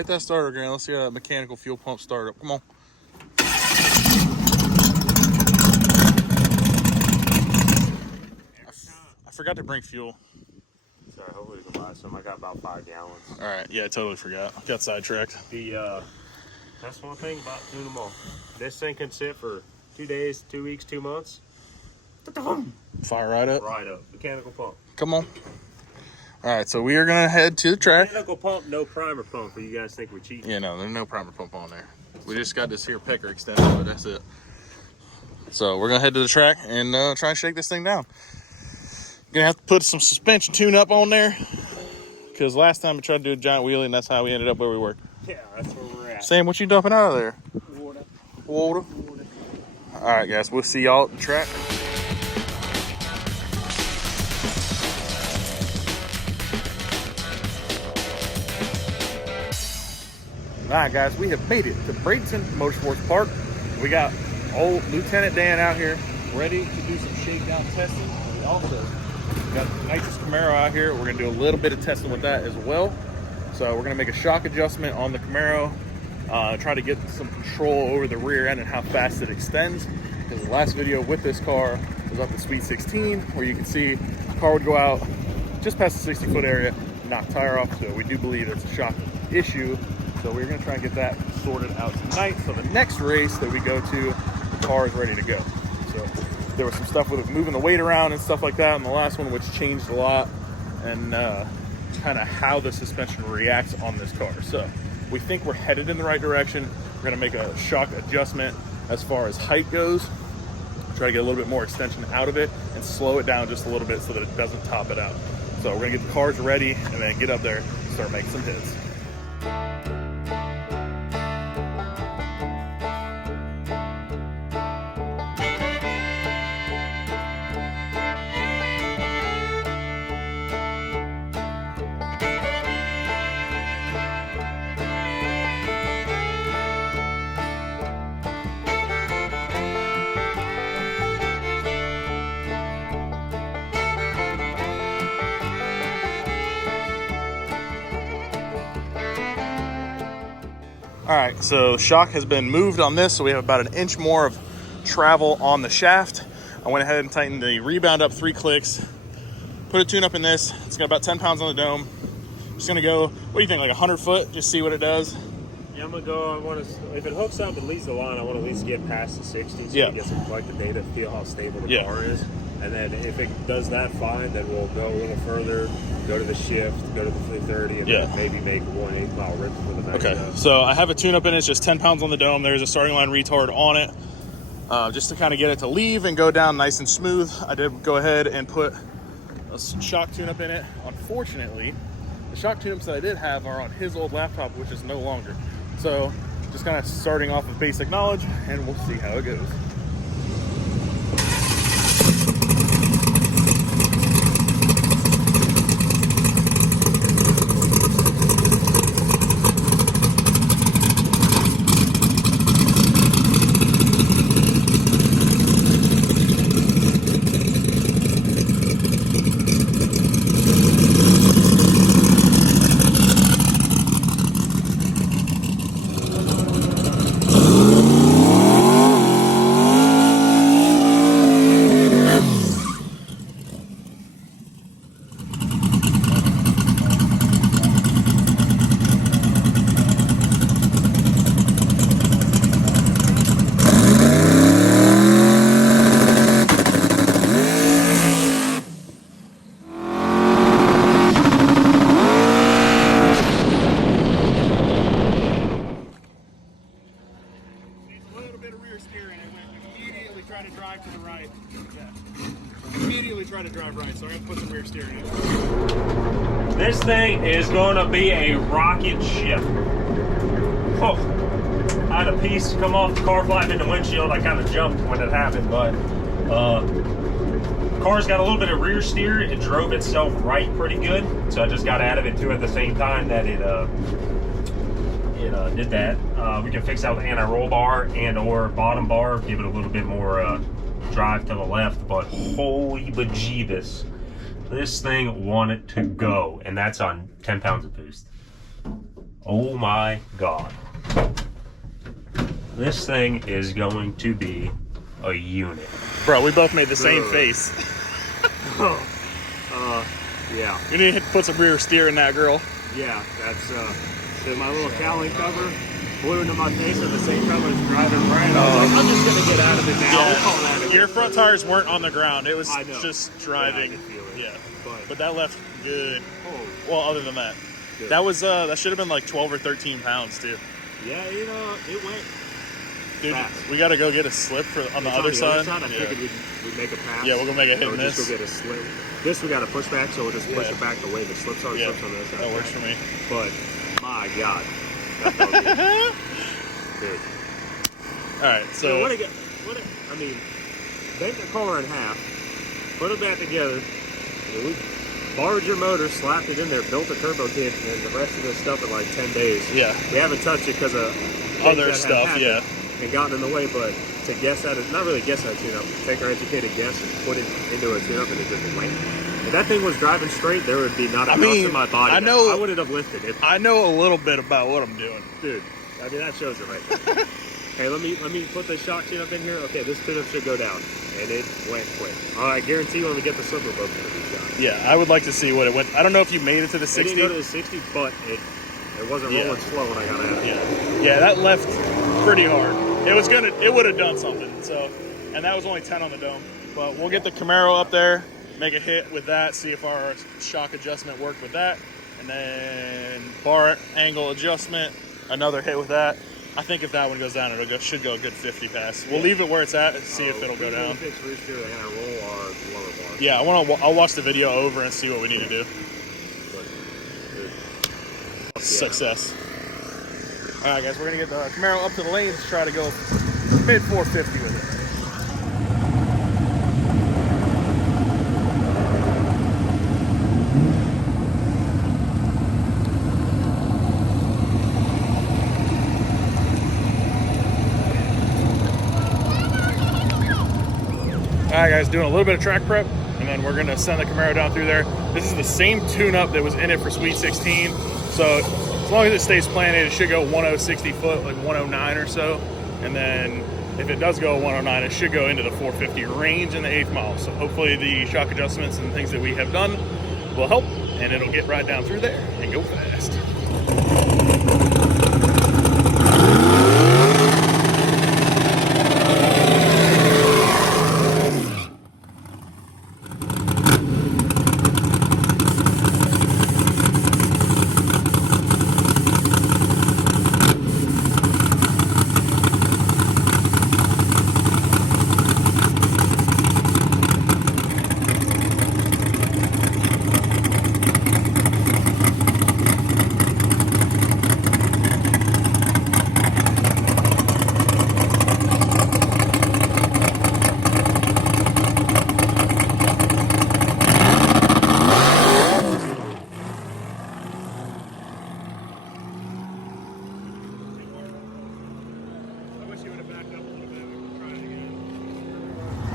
hit that starter, Grant. Let's see how that mechanical fuel pump start up. Come on. I forgot to bring fuel. Sorry, hopefully we can buy some. I got about 5 gallons. All right, yeah, I totally forgot. Got sidetracked. That's one thing about TuneEmAll. This thing can sit for 2 days, 2 weeks, 2 months. Fire right up. Right up. Mechanical pump. Come on. All right, so we are gonna head to the track. Mechanical pump, no primer pump. For you guys think we're cheating? Yeah, no, there's no primer pump on there. We just got this here pecker extended, but that's it. So we're gonna head to the track and try and shake this thing down. Gonna have to put some suspension tune up on there because last time we tried to do a giant wheelie and that's how we ended up where we were. Yeah, that's where we're at. Sam, what you dumping out of there? Water. Water. All right, guys, we'll see y'all at the track. All right, guys, we have made it to Bradenton Motorsports Park. We got old Lt.Dan out here ready to do some shakedown testing. We also got the nitrous Camaro out here. We're gonna do a little bit of testing with that as well. So we're gonna make a shock adjustment on the Camaro, try to get some control over the rear end and how fast it extends. Because the last video with this car was up at Sweet 16, where you can see the car would go out just past the 60-foot area, knock tire off. So we do believe it's a shock issue. So we're gonna try and get that sorted out tonight. So the next race that we go to, the car is ready to go. So there was some stuff with moving the weight around and stuff like that in the last one, which changed a lot, and kind of how the suspension reacts on this car. So we think we're headed in the right direction. We're gonna make a shock adjustment as far as height goes, try to get a little bit more extension out of it and slow it down just a little bit so that it doesn't top it out. So we're gonna get the cars ready and then get up there and start making some hits. All right, so shock has been moved on this, so we have about 1 inch more of travel on the shaft. I went ahead and tightened the rebound up 3 clicks, put a tune up in this. It's got about 10 pounds on the dome. Just gonna go, what do you think, like 100 foot, just see what it does? Yeah, I'm gonna go, if it hooks up and leads the line, I want to at least get past the 60 so Yeah. we get some, like, the data, feel how stable the car is. And then if it does that fine, then we'll go a little further, go to the shift, go to the 330, and then maybe make a 1/8 mile rip for the next Okay, so I have a tune up in it. It's just 10 pounds on the dome. There's a starting line retard on it. Just to kind of get it to leave and go down nice and smooth. I did go ahead and put a shock tune up in it. Unfortunately, the shock tune ups that I did have are on his old laptop, which is no longer. So just kind of starting off with basic knowledge, and we'll see how it goes. Try to drive to the right. Yeah. Immediately try to drive right, so I'm going to put some rear steering in. This thing is going to be a rocket ship. Oh, I had a piece come off the car flying in the windshield. I kind of jumped when it happened, but the car's got a little bit of rear steer. It drove itself right pretty good, so I just got out of it too at the same time that it did that. We can fix that with anti-roll bar and or bottom bar, give it a little bit more drive to the left, but holy bejeebus, this thing wanted to go, and that's on 10 pounds of boost. Oh my God. This thing is going to be a unit. Bro, we both made the same face. Yeah. We need to put some rear steer in that girl. Yeah, that's so my little cowling cover blew into my face at the same time I was driving right. I was like, I'm just gonna get out of it now. Yeah. We'll call that a Your good front one. tires weren't on the ground. It was I know. just driving. Yeah, I can feel it. Yeah. But that left good. Oh, Well, other than that. good. That was that should have been like 12 or 13 pounds too. Yeah, you know, it went Dude, fast. we got to go get a slip on the other side. I figured we'd make a pass. Yeah, we're gonna make a hit and just miss. go get a slip. This we got to push back, so we'll just push it back the way the slips are. Yeah, Slips on the other side. that works for me. But my God, that felt good. Dude. All right, so I mean, bent the car in half, put it back together. We borrowed your motor, slapped it in there, built a turbo kit, and the rest of this stuff in like 10 days. yeah, We haven't touched it because of other stuff, yeah. and gotten in the way, but to guess at it, not really guess at a tune-up, take our educated guess and put it into a tune-up and it just went. If that thing was driving straight, there would be not a ounce in my body. I know. I wouldn't have lifted it. I know a little bit about what I'm doing. Dude, I mean, that shows it right there. Okay, let me put the shock tune-up in here. Okay, this tune-up should go down. And it went quick. I guarantee when we get the slipper, both going to be shot. Yeah, I would like to see what it went. I don't know if you made it to the 60. It didn't go to the 60, but it wasn't rolling slow when I got out. Yeah, that left pretty hard. It would have done something. So, and that was only 10 on the dome. But we'll get the Camaro up there, make a hit with that, see if our shock adjustment worked with that, and then bar angle adjustment, another hit with that. I think if that one goes down, should go a good 50 pass. We'll leave it where it's at and see if it'll go down. Fix rear steer and roll our lower bar. Yeah, I'll watch the video over and see what we need to do. Success. All right, guys, we're gonna get the Camaro up to the lanes, try to go mid 450 with it. All right, guys, doing a little bit of track prep, and then we're gonna send the Camaro down through there. This is the same tune-up that was in it for Sweet 16, so as long as it stays planted, it should go 1060 foot, like 109 or so, and then if it does go 109, it should go into the 450 range in the 8th mile. So hopefully the shock adjustments and things that we have done will help, and it'll get right down through there and go fast.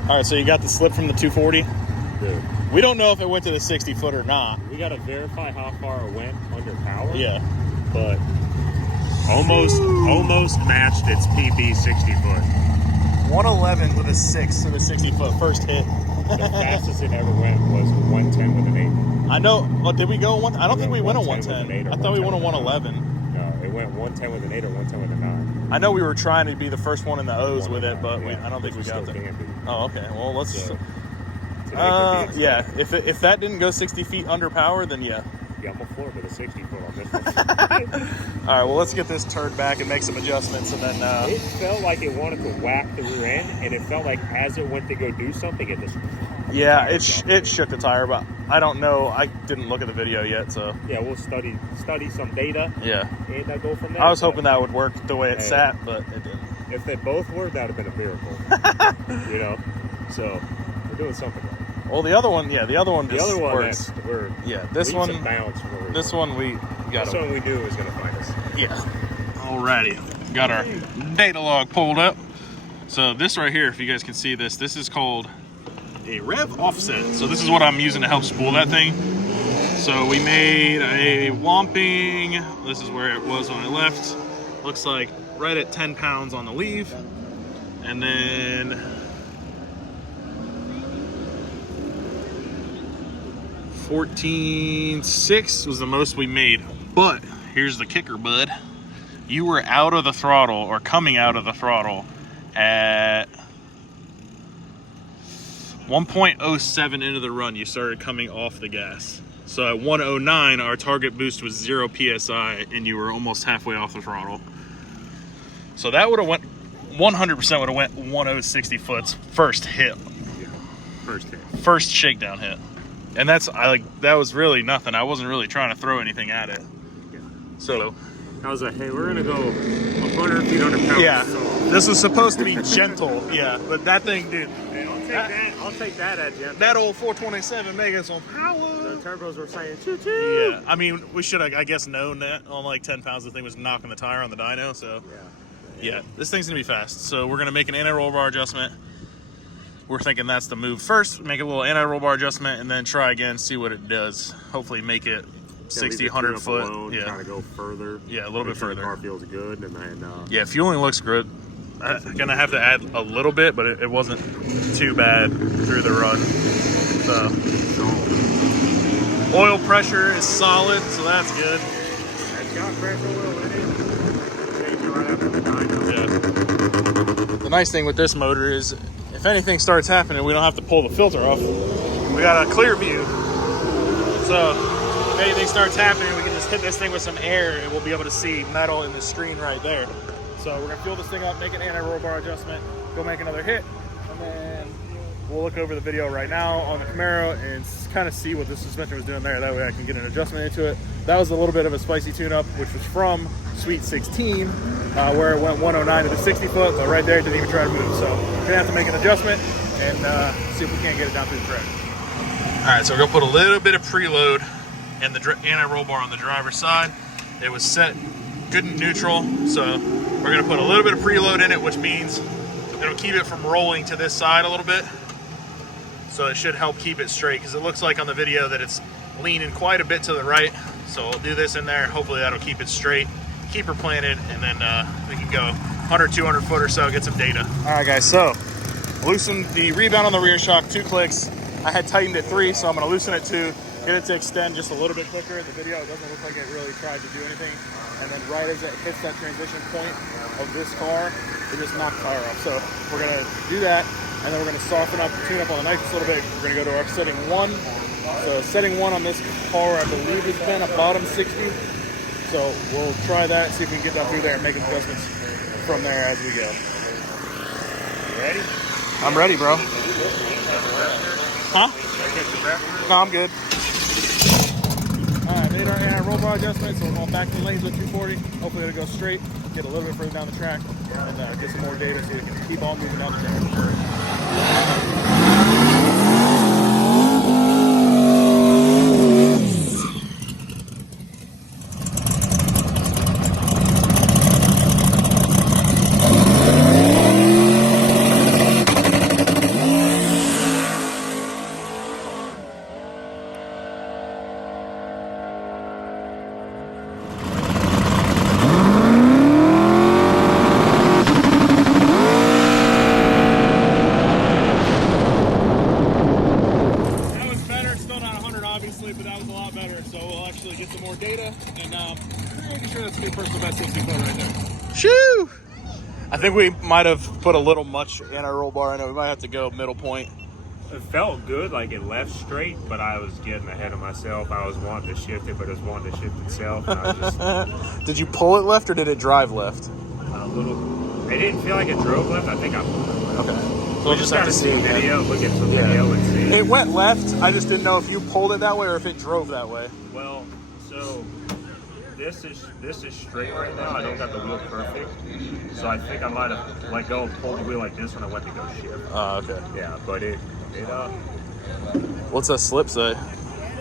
All right, so you got the slip from the 240. Dude. We don't know if it went to the 60 foot or not. We got to verify how far it went under power. Yeah. But almost matched its PB 60 foot. 111 with a 6 to the 60 foot first hit. The fastest it ever went was 110 with an 8. I know. Well, did we go one? I don't think we went a 110 with 110. an 8 or I thought we went a 110 111. No, it went 110 with an 8 or 110 with a 9. I know we were trying to be the first one in the O's with it, but I don't think we got there. Can be. Oh, okay. Well, let's. So, yeah. If that didn't go 60 feet under power, then yeah. Yeah, I'm a floor with a 60 foot on this one. All right. Well, let's get this turned back and make some adjustments, and then. It felt like it wanted to whack the rear end, and it felt like as it went to go do something, it just. Yeah, it shook the tire, but I don't know. I didn't look at the video yet, so. Yeah, we'll study some data. Yeah. And go from there. I was hoping that would work the way it sat, but it didn't. If they both were, that would have been a miracle. You know, so we're doing something right. Well, the other one just works. This one we got. This one we knew was going to find us. Yeah. Alrighty, got our data log pulled up. So this right here, if you guys can see this is called a rev offset. So this is what I'm using to help spool that thing. So we made a whomping, this is where it was when I left. Looks like right at 10 pounds on the leave. And then 14.6 was the most we made. But here's the kicker, bud. You were out of the throttle, or coming out of the throttle, at 1.07 into the run. You started coming off the gas. So at 109, our target boost was 0 PSI, and you were almost halfway off the throttle. So that would have went, 100% would have went 1060 foots first hit. First hit. First shakedown hit. And that was really nothing. I wasn't really trying to throw anything at it. So I was like, hey, we're gonna go 100 feet under power. Yeah, so. this was supposed to be gentle. Yeah, but that thing, dude. Hey, I'll take that at gentle. That old 427 making some power. The turbos were saying choo choo. Yeah, I mean, we should have, I guess, known that on like 10 pounds the thing was knocking the tire on the dyno. So yeah, this thing's gonna be fast. So we're gonna make an anti-roll bar adjustment. We're thinking that's the move first. Make a little anti-roll bar adjustment and then try again, see what it does. Hopefully make it 60, 100 foot. Alone, trying to go further. Yeah, a little bit further. The car feels good, and then yeah, fueling looks good. I'm gonna have to add a little bit, but it wasn't too bad through the run. So oil pressure is solid, so that's good. It's got fresh oil in it. Change it right after the dyno. Yeah. The nice thing with this motor is, if anything starts happening, we don't have to pull the filter off. We got a clear view. So if anything starts happening, we can just hit this thing with some air and we'll be able to see metal in the screen right there. So we're gonna fuel this thing up, make an anti-roll bar adjustment, go make another hit, and then we'll look over the video right now on the Camaro and kind of see what the suspension was doing there. That way I can get an adjustment into it. That was a little bit of a spicy tune-up, which was from Sweet 16, where it went 109 to the 60 foot, but right there it didn't even try to move. So we're gonna have to make an adjustment and see if we can't get it down through the track. All right, so we're gonna put a little bit of preload in the anti-roll bar on the driver's side. It was set good and neutral, so we're gonna put a little bit of preload in it, which means it'll keep it from rolling to this side a little bit. So it should help keep it straight, because it looks like on the video that it's leaning quite a bit to the right. So we'll do this in there. Hopefully that'll keep it straight, keep her planted, and then we can go 100, 200 foot or so, get some data. All right, guys, so loosen the rebound on the rear shock, 2 clicks. I had tightened it 3, so I'm gonna loosen it 2, get it to extend just a little bit quicker. The video, it doesn't look like it really tried to do anything. And then right as it hits that transition point of this car, it just knocked the tire off. So we're gonna do that, and then we're gonna soften up, tune up on the nitrous a little bit. We're gonna go to our setting 1. So setting 1 on this car, I believe, has been a bottom 60. So we'll try that, see if we can get down through there and make adjustments from there as we go. You ready? I'm ready, bro. Huh? No, I'm good. Alright, made our anti-roll bar adjustment, so we're going back to the lanes with 240. Hopefully it'll go straight, get a little bit further down the track, and get some more data so we can keep on moving down the track. But that was a lot better, so we'll actually get some more data, and we're making sure that's a good personal best 60 foot right there. Shoo! I think we might have put a little much in our roll bar. I know we might have to go middle point. It felt good, like it left straight, but I was getting ahead of myself. I was wanting to shift it, but it was wanting to shift itself. And I was just Did you pull it left or did it drive left? a little. It didn't feel like it drove left. I think I pulled it left. Okay. We'll just have to see the video. Look at the video and see. It went left. I just didn't know if you pulled it that way or if it drove that way. Well, so this is straight right now. I don't got the wheel perfect, so I think I might have let go and pulled the wheel like this when I went to go shift. Oh, okay. Yeah, but it What's that slip say?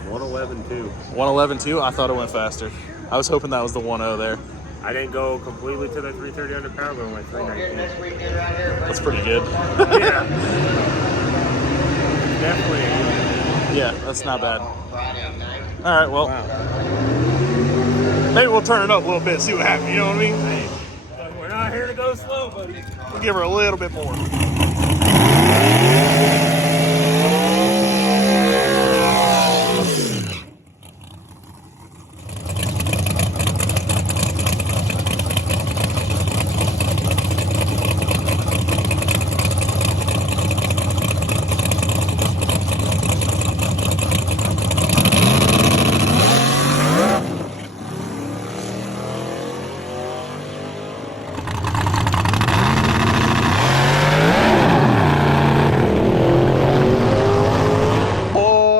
111.2. 111.2? I thought it went faster. I was hoping that was the 1.0 there. I didn't go completely to the 330 under power, but I went 319. That's pretty good. Yeah. Definitely. Yeah, that's not bad. All right, well, maybe we'll turn it up a little bit, see what happens. You know what I mean? Hey, we're not here to go slow, buddy. We'll give her a little bit more.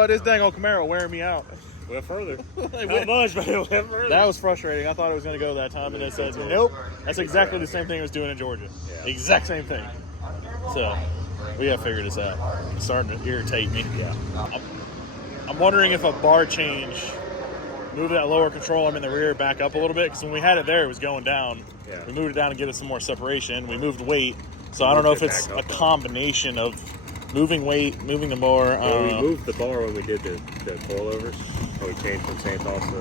This dang old Camaro wearing me out. Went further. Not much, but it went further. That was frustrating. I thought it was going to go that time, and it says, nope. That's exactly the same thing it was doing in Georgia. Yeah. Exact same thing. So, we got to figure this out. It's starting to irritate me. Yeah. I'm wondering if a bar change, move that lower control arm in the rear back up a little bit, because when we had it there, it was going down. Yeah. We moved it down to get it some more separation. We moved weight. So, I don't know if it's a combination of moving weight, moving the bar. Well, we moved the bar when we did the coilovers. So we changed from Santos to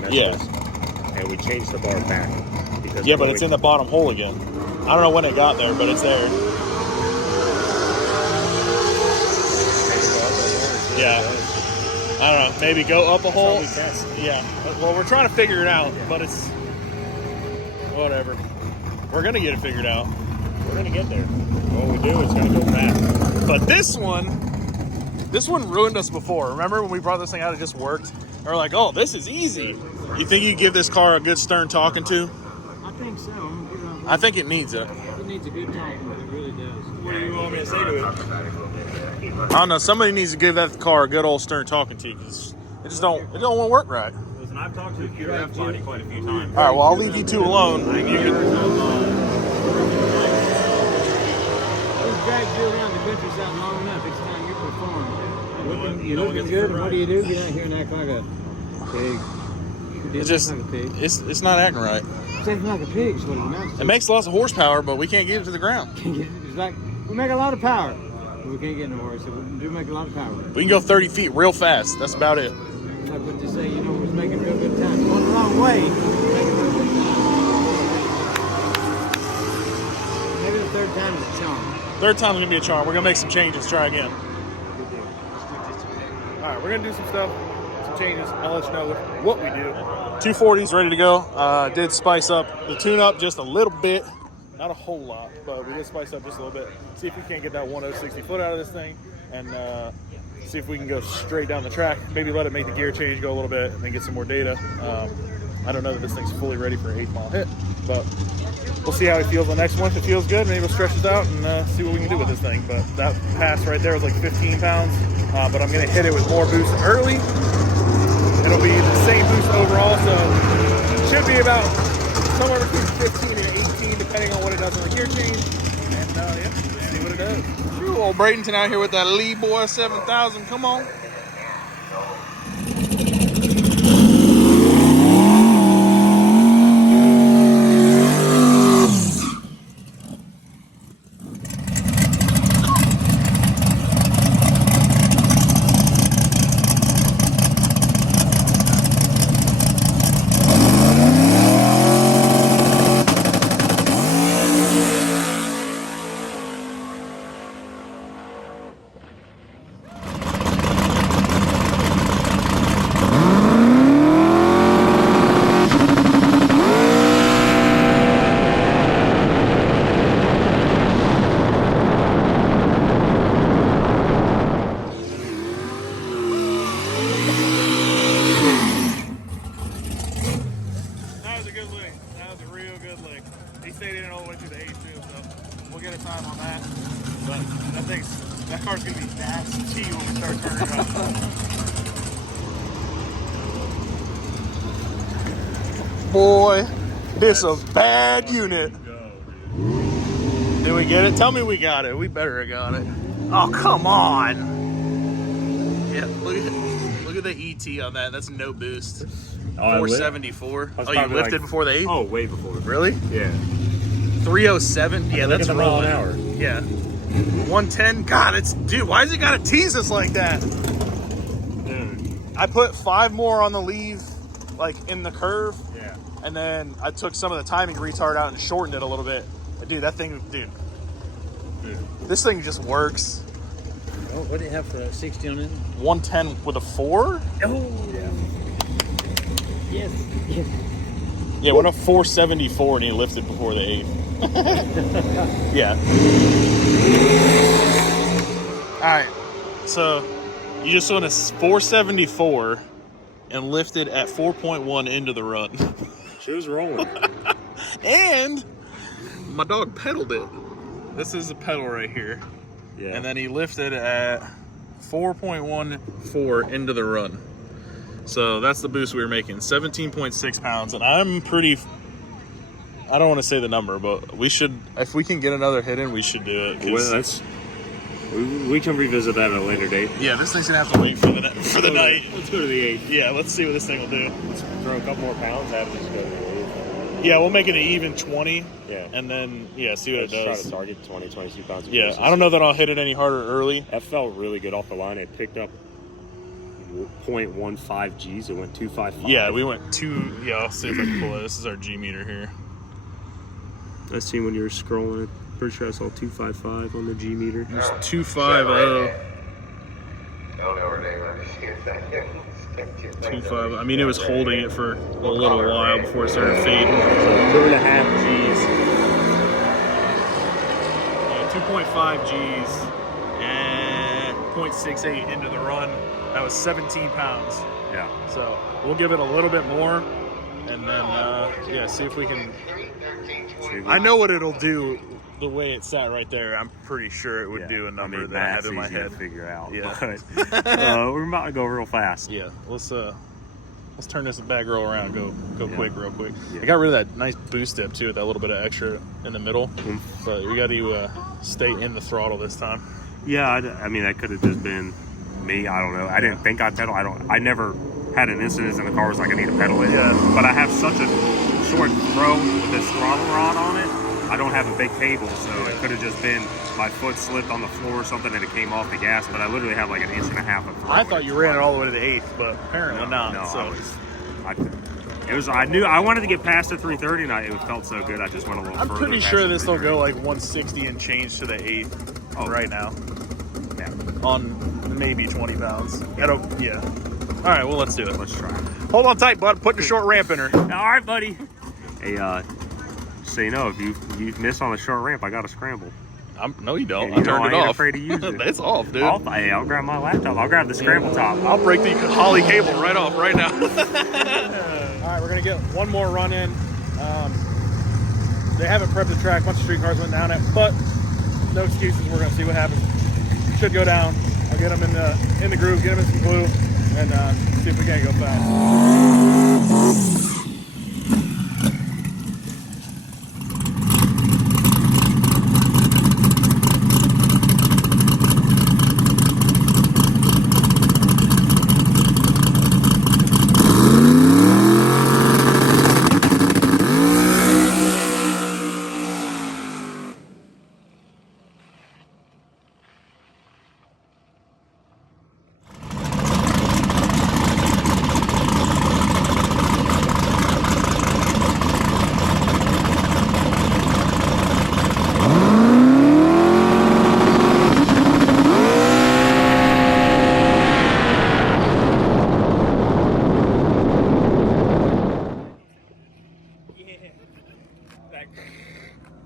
Memphis. Yeah. And we changed the bar back. Because yeah, but it's in the bottom hole again. I don't know when it got there, but it's there. Yeah. I don't know. Maybe go up a hole. Yeah. Well, we're trying to figure it out, but it's whatever. We're going to get it figured out. We're going to get there. What we do is going to go fast. But this one ruined us before. Remember when we brought this thing out, it just worked? And we're like, oh, this is easy. You think you give this car a good stern talking to? I think so. I think it needs it. It needs a good talking. It really does. What do you want me to say to it? I don't know. Somebody needs to give that car a good old stern talking to, because it don't want to work right. Listen, I've talked to the QF body quite a few times. All right, well, I'll leave you two alone. Those drags you around the countryside long enough. It's time you perform. You're looking good. And what do? Get out here and act like a pig. It's just, like a pig. it's not acting right. It's acting like a pig. Is what it amounts to. It makes lots of horsepower, but we can't get it to the ground. It's like we make a lot of power, but we can't get no horse. So we do make a lot of power. We can go 30 feet real fast. That's about it. Like what they say, we're making real good time. Going the wrong way. Making real good time. Maybe the third time is a charm. Third time's going to be a charm. We're going to make some changes. Try again. All right, we're gonna do some stuff, some changes. I'll let you know what we do. 240's ready to go. Did spice up the tune-up just a little bit. Not a whole lot, but we did spice up just a little bit. See if we can't get that 1060 foot out of this thing, and see if we can go straight down the track. Maybe let it make the gear change go a little bit, and then get some more data. I don't know that this thing's fully ready for an 8-mile hit, but we'll see how it feels on the next one. If it feels good, maybe we'll stretch it out and see what we can do with this thing. But that pass right there was like 15 pounds, but I'm going to hit it with more boost early. It'll be the same boost overall, so it should be about somewhere between 15 and 18, depending on what it does on the gear change. And yeah, see what it does. Ooh, old Bradenton out here with that Lee Boy 7000. Come on. That car's gonna be nasty when we start turning it up. Boy, this is a bad unit. Did we get it? Tell me we got it. We better have got it. Oh, come on. Yeah, look at the ET on that. That's no boost. 474. Oh, you lifted like, before the 8? Oh, way before. Really? Yeah. 307. Yeah, that's rolling. An hour. Yeah. 110. God, dude, why does it gotta tease us like that? I put 5 more on the leave, like in the curve. Yeah. And then I took some of the timing retard out and shortened it a little bit. But dude, that thing, dude, this thing just works. Oh, what do you have for a 60 on it? 110 with a 4? Oh, yeah. Yes. Yes. Yeah, went up 474 and he lifted before the 8. Yeah. All right. So you just went a 474 and lifted at 4.1 into the run. She was rolling. And my dog pedaled it. This is a pedal right here. Yeah. And then he lifted at 4.14 into the run. So that's the boost we were making, 17.6 pounds. And I'm pretty, I don't want to say the number, but we should, if we can get another hit in, we should do it. Well, we can revisit that at a later date. Yeah, this thing's going to have to wait for the night. Let's go to the 8th. Yeah, let's see what this thing will do. Let's throw a couple more pounds at it and just go to the 8th. Yeah, we'll make it an even 20. Yeah. And then, yeah, see what it Let's does. try to target 20, 22 pounds. Of Yeah, basis. I don't know that I'll hit it any harder early. That felt really good off the line. It picked up 0.15 G's. It went 255. Yeah, we went 2. Yeah, I'll see if I can pull it. This is our G meter here. I seen when you were scrolling. Pretty sure I saw 255 on the G meter. It was 250. 2.5. I mean, it was holding it for a little while before it started fading. 2.5 G's. 2.5 G's and 0.68 into the run. That was 17 pounds. Yeah. So we'll give it a little bit more, and then yeah, see if we can. I know what it'll do. The way it sat right there, I'm pretty sure it would do a number that I had in my head. To figure out. Yeah. But, we're about to go real fast. Yeah. Let's turn this bad girl around. Go quick, real quick. Yeah. I got rid of that nice boost step too, with that little bit of extra in the middle. But we got to stay in the throttle this time. Yeah. I mean, that could have just been me. I don't know. I didn't think I'd pedal. I never had an incident in the car. It was like I need to pedal it. Yeah. But I have such a short throw with this throttle rod on it. I don't have a big cable, so it could have just been my foot slipped on the floor or something and it came off the gas. But I literally have like an inch and a half of throw. I thought you ran it all the way to the 8th, but apparently not. No, So. I knew I wanted to get past the 330, and it felt so good. I just went a little I'm further. pretty sure this will go like 160 and change to the 8th right now. Yeah. On maybe 20 pounds. Yeah. All right, well, let's do it. Let's try it. Hold on tight, bud. Putting a short ramp in her. All right, buddy. Hey, so you know, if you miss on the short ramp, I got to scramble. No, you don't. Yeah, I turned it I ain't off. afraid to use it. It's off, dude. I'll grab my laptop. I'll grab the scramble top. I'll break the Holly cable right off right now. All right, we're going to get one more run in. They haven't prepped the track. A bunch of street cars went down it, but no excuses. We're going to see what happens. Should go down. I'll get them in the groove, get them in some glue, and see if we can't go fast.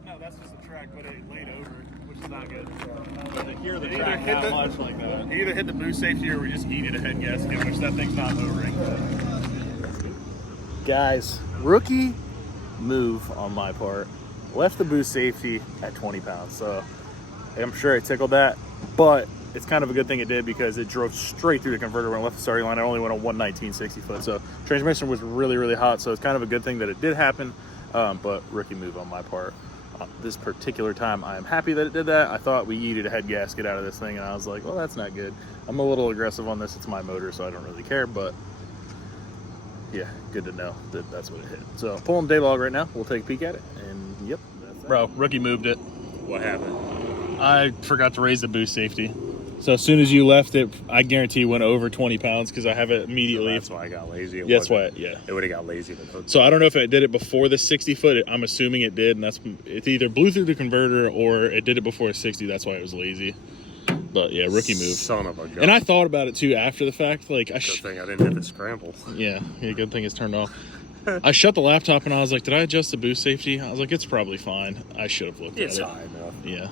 No, that's just a track, but it laid over, which is not good. Here the track not much like that. He either hit the boost safety or we just needed a head gasket, which that thing's not overing. Guys, rookie move on my part. Left the boost safety at 20 pounds, so I'm sure it tickled that, but it's kind of a good thing it did because it drove straight through the converter when it left the starting line. It only went on 119 60 foot, so transmission was really, really hot, so it's kind of a good thing that it did happen, but rookie move on my part. This particular time, I am happy that it did that. I thought we yeeted a head gasket out of this thing, and I was like, well, that's not good. I'm a little aggressive on this. It's my motor, so I don't really care, but yeah, good to know that that's what it hit. So pulling day log right now. We'll take a peek at it, and yep. Bro, rookie moved it. What happened? I forgot to raise the boost safety. So as soon as you left it, I guarantee it went over 20 pounds because I have it immediately. So that's why I got lazy. Yeah, that's why, yeah. It would have got lazy. So I don't know if it did it before the 60 foot. I'm assuming it did, and it either blew through the converter or it did it before 60. That's why it was lazy. But yeah, rookie move. Son of a gun. And I thought about it too after the fact. Like, good thing I didn't have it scramble. Yeah, good thing it's turned off. I shut the laptop and I was like, did I adjust the boost safety? I was like, it's probably fine. I should have looked at it. It's high enough. Yeah,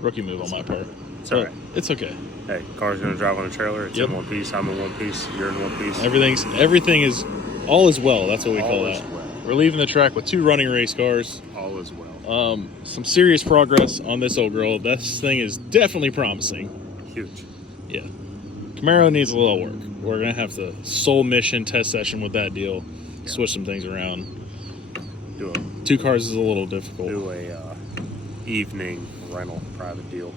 rookie move on my part. It's all right. It's okay. Hey, car's gonna drive on a trailer. It's in one piece. I'm in one piece. You're in one piece. Everything is all is well. That's what we call All that. is well. We're leaving the track with 2 running race cars. All is well. Some serious progress on this old girl. This thing is definitely promising. Huge. Yeah. Camaro needs a little work. We're gonna have to soul mission test session with that deal. Yeah. Switch some things around. 2 cars is a little difficult. Do a evening rental private deal.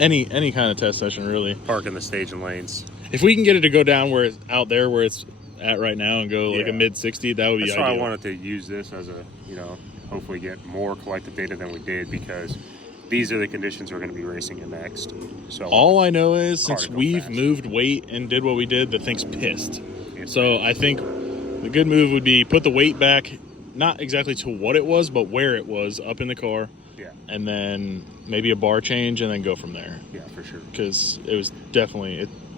Any kind of test session, really. Park in the staging lanes. If we can get it to go down where it's out there where it's at right now and go like a mid 60, that would be ideal. That's why I wanted to use this as a, hopefully get more collective data than we did, because these are the conditions we're going to be racing in next. So all I know is since we've moved weight and did what we did, the thing's pissed. Yeah. So I think the good move would be put the weight back, not exactly to what it was, but where it was up in the car. Yeah. And then maybe a bar change and then go from there. Yeah, for sure. Because it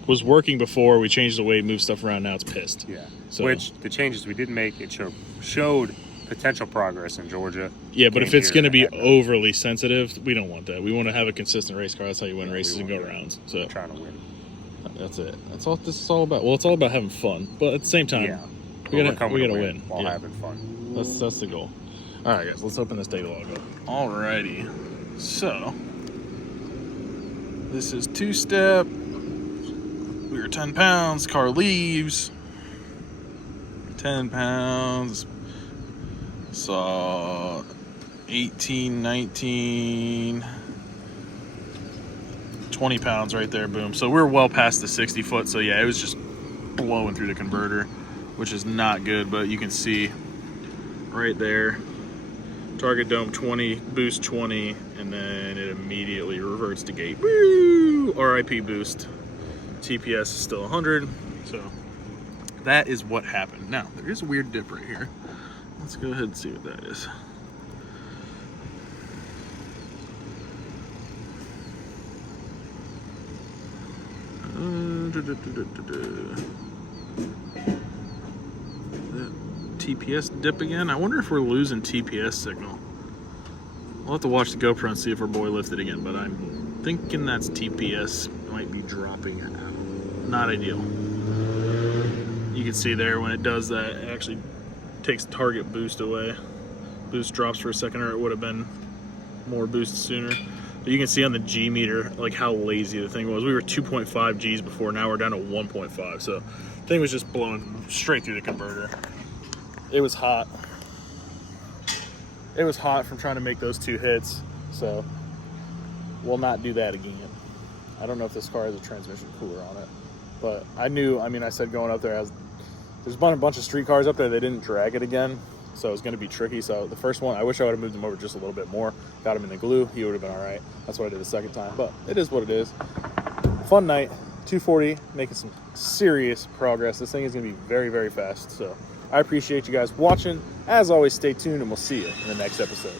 was working before. We changed the weight, moved stuff around. Now it's pissed. Yeah. So, which the changes we did make, it showed potential progress in Georgia. Yeah, but if it's going to be overly sensitive, we don't want that. We want to have a consistent race car. That's how you win races and go rounds. So trying to win. That's it. That's all this is all about. Well, it's all about having fun, but at the same time, we gotta win while having fun. That's the goal. All right, guys, let's open this data log up. Alrighty, so this is 2-step. We were 10 pounds. Car leaves. 10 pounds. Saw 18, 19, 20 pounds right there. Boom. So we're well past the 60 foot. So yeah, it was just blowing through the converter, which is not good, but you can see right there. Target dome 20, boost 20, and then it immediately reverts to gate. Woo! RIP boost. TPS is still 100. So that is what happened. Now, there is a weird dip right here. Let's go ahead and see what that is. TPS dip again. I wonder if we're losing TPS signal. We'll have to watch the GoPro and see if our boy lifted again, but I'm thinking that's TPS might be dropping. Not ideal. You can see there when it does that, it actually takes target boost away. Boost drops for a second, or it would have been more boost sooner. But you can see on the G meter like how lazy the thing was. We were 2.5 Gs before, now we're down to 1.5. So the thing was just blowing straight through the converter. It was hot. It was hot from trying to make those 2 hits. So we'll not do that again. I don't know if this car has a transmission cooler on it, but I said going up there, there's been a bunch of street cars up there. They didn't drag it again, so it was going to be tricky. So the first one, I wish I would have moved him over just a little bit more. Got him in the glue. He would have been all right. That's what I did the second time, but it is what it is. Fun night. 240, making some serious progress. This thing is going to be very, very fast. So I appreciate you guys watching. As always, stay tuned, and we'll see you in the next episode.